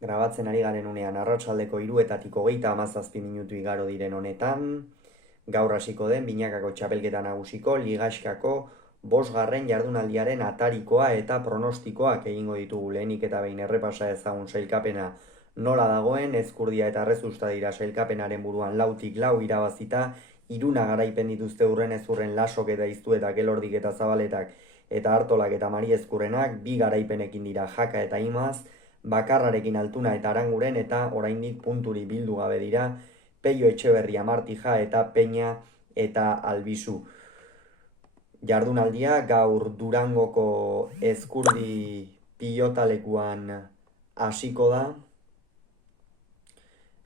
Grabatzen ari garen unean arratsaldeko 3:27 minutu igaro diren honetan, gaur hasiko den binakako txapelketa nagusiko ligaxkako bosgarren jardunaldiaren atarikoa eta pronostikoak egingo ditugu. Lehenik eta behin errepasa ezagun sailkapena nola dagoen, Ezkurdia eta Errezusta dira sailkapenaren buruan 4-lau irabazita, 3 garaipen dituzte hurren ez hurren Lasok eta Iztuetak, Elordik eta Zabaletak eta Artolak eta Mari Ezkurrenak, 2 garaipenekin dira Jaka eta Imaz, bakarrarekin Altuna eta Aranguren, eta oraindik punturi bildu gabe dira Peio Etxeberria, Martija eta Peña eta Albizu. Jardunaldia gaur Durangoko Ezkurdi pilotalekuan hasiko da.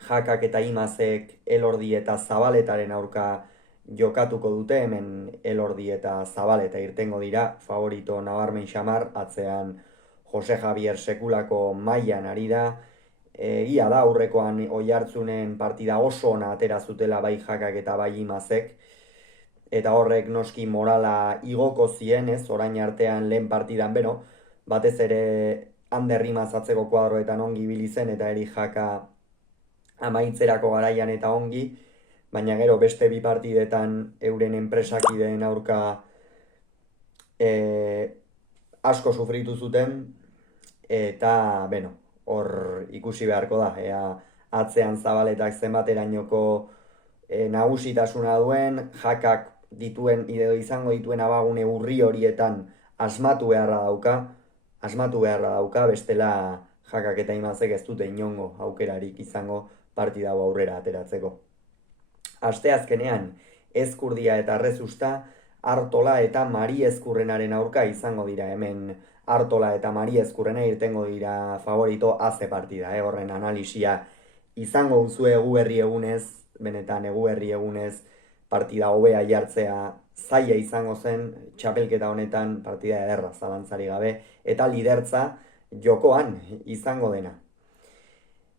Jakak eta Imazek Elordi eta Zabaletaren aurka jokatuko dute, hemen Elordi eta Zabaleta irtengo dira, favorito nabarmen xamar, atzean Jose Javier sekulako mailan ari da. Ia da aurrekoan Oiartzunen partida oso ona atera zutela bai Jakak eta bai Imazek, eta horrek noski morala igoko zien, ez, orain artean lehen partidan beno, batez ere Ander Imaz atzeko kuadroetan ongi ibili zen eta Eri Jaka amaitzerako garaian eta ongi, baina gero beste bi partidetan euren enpresakideen aurka asko sufritu zuten, eta beno, hor ikusi beharko da, atzean Zabaletak zenbaterainoko nagusitasuna duen, Jakak izango dituen abagune urri horietan asmatu beharra dauka, bestela Jakak eta Imazek ez dute inongo aukerarik izango partida hau aurrera ateratzeko. Asteazkenean Ezkurdia eta Errezusta Artola eta Mari Ezkurrenaren aurka izango dira. Hemen Artola eta Mari Ezkurrena irtengo dira favorito aze partida, horren analisia izango duzu Eguberri egunez, benetan Eguberri egunez partida hobea jartzea zaila izango zen txapelketa honetan, partida ederra zalantzari gabe, eta lidertza jokoan izango dena.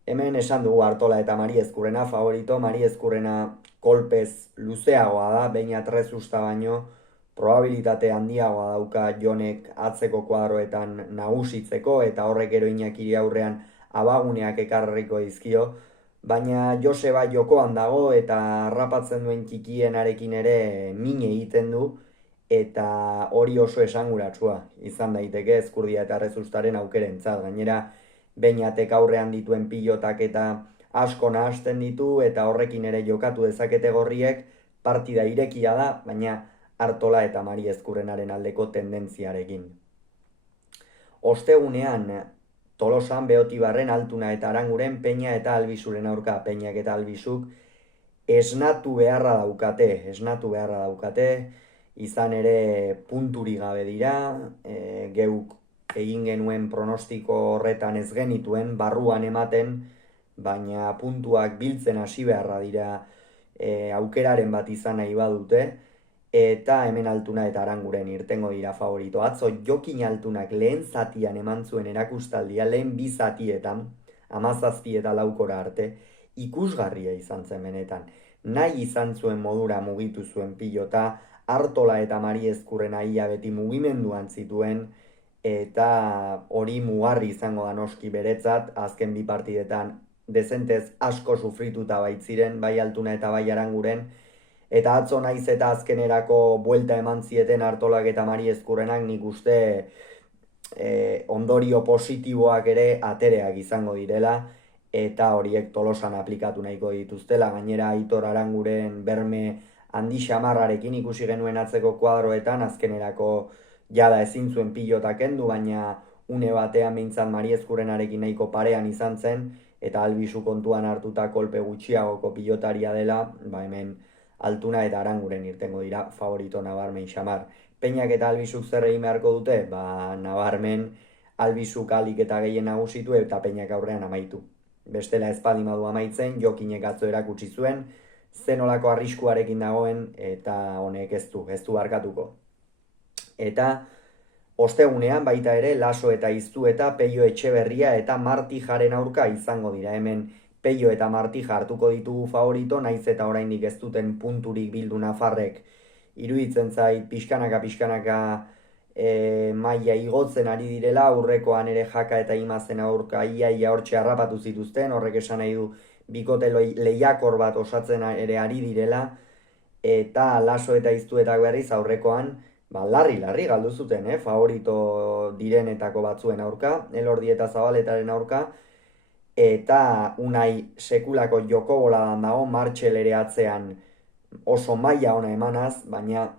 Hemen esan dugu Artola eta Mari Ezkurrena favorito, Mari Ezkurrena kolpez luzeagoa da, baina Errezusta baino probabilitate handiagoa dauka Jonek atzeko kuadroetan nagusitzeko, eta horrek gero Iñakiri aurrean abaguneak ekarriko dizkio, baina Joseba jokoan dago eta harrapatzen duen txikienarekin ere min egiten du, eta hori oso esanguratsua izan daiteke Ezkurdia eta Errezustaren aukerentzat. Gainera Beñatek aurrean dituen pilotak eta asko nahasten ditu, eta horrekin ere jokatu dezakete gorriek, partida irekia da, baina Artola eta Mari Ezkurrenaren aldeko tendentziarekin. Ostegunean Tolosan Beotibarren, Altuna eta Aranguren, Peña eta Albizuren aurka. Peñak eta Albizuk esnatu beharra daukate, izan ere punturi gabe dira, geuk egin genuen pronostiko horretan ez genituen, barruan ematen, baina puntuak biltzen hasi beharra dira aukeraren bat izan nahi badute, eta hemen Altuna eta Aranguren irtengo dira favorito. Atzo Jokin Altunak lehen zatian eman zuen erakustaldia, lehen 2 zatietan, 17 eta 4 arte, ikusgarria izan zen benetan. Nahi izan zuen modura mugitu zuen pilota, Artola eta Mari Ezkurrena ia beti mugimenduan zituen, eta hori mugarri izango da noski beretzat, azken 2 partidetan dezentez asko sufrituta baitziren, bai Altuna eta bai Aranguren, eta atzo naiz eta azkenerako buelta eman zieten Artolak eta Mari Ezkurrenak, nik uste ondorio positiboak ere atereak izango direla, eta horiek Tolosan aplikatu nahiko dituztela. Gainera Aitor Aranguren berme handi xamarrarekin ikusi genuen atzeko kuadroetan, azkenerako jada ezin zuen pilota kendu, baina une batean behintzat Mari Ezkurrenarekin nahiko parean izan zen, eta Albizu kontuan hartuta kolpe gutxiagoko pilotaria dela, hemen Altuna eta Aranguren irtengo dira favorito nabarmen xamar. Peñak eta Albizuk zer egin beharko dute? Nabarmen Albizuk alik eta gehien nagusitu eta Peñak aurrean amaitu. Bestela ez badu amaitzen, Jokinek atzo erakutsi zuen, zenolako arriskuarekin dagoen, eta honek ez du barkatuko. Eta ostegunean baita ere Laso eta Iztu eta Peio Etxeberria eta Martijaren aurka izango dira. Hemen Peio eta Martija hartuko ditugu favorito, naiz eta oraindik ez duten punturik bildu nafarrek. Iruditzen zait pixkanaka maila igotzen ari direla, aurrekoan ere Jaka eta Imazen aurka ia hortxe harrapatu zituzten, horrek esan nahi du bikote lehiakor bat osatzen ere ari direla, eta Laso eta Iztuetak berriz aurrekoan, larri galdu zuten, favorito direnetako batzuen aurka, Elordi eta Zabaletaren aurka, eta Unai sekulako joko boladan dago, Martxel ere atzean oso maila ona emanaz, baina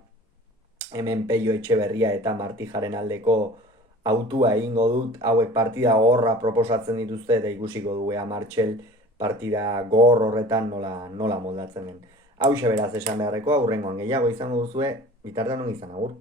hemen Peio Etxeberria eta Martijaren aldeko autua egingo dut, hauek partida gorra proposatzen dituzte, eta ikusiko du Martxel partida gor horretan nola moldatzen den. Hauxe beraz esan beharrekoa, hurrengoan gehiago izango duzue, bitartean on izan, agur.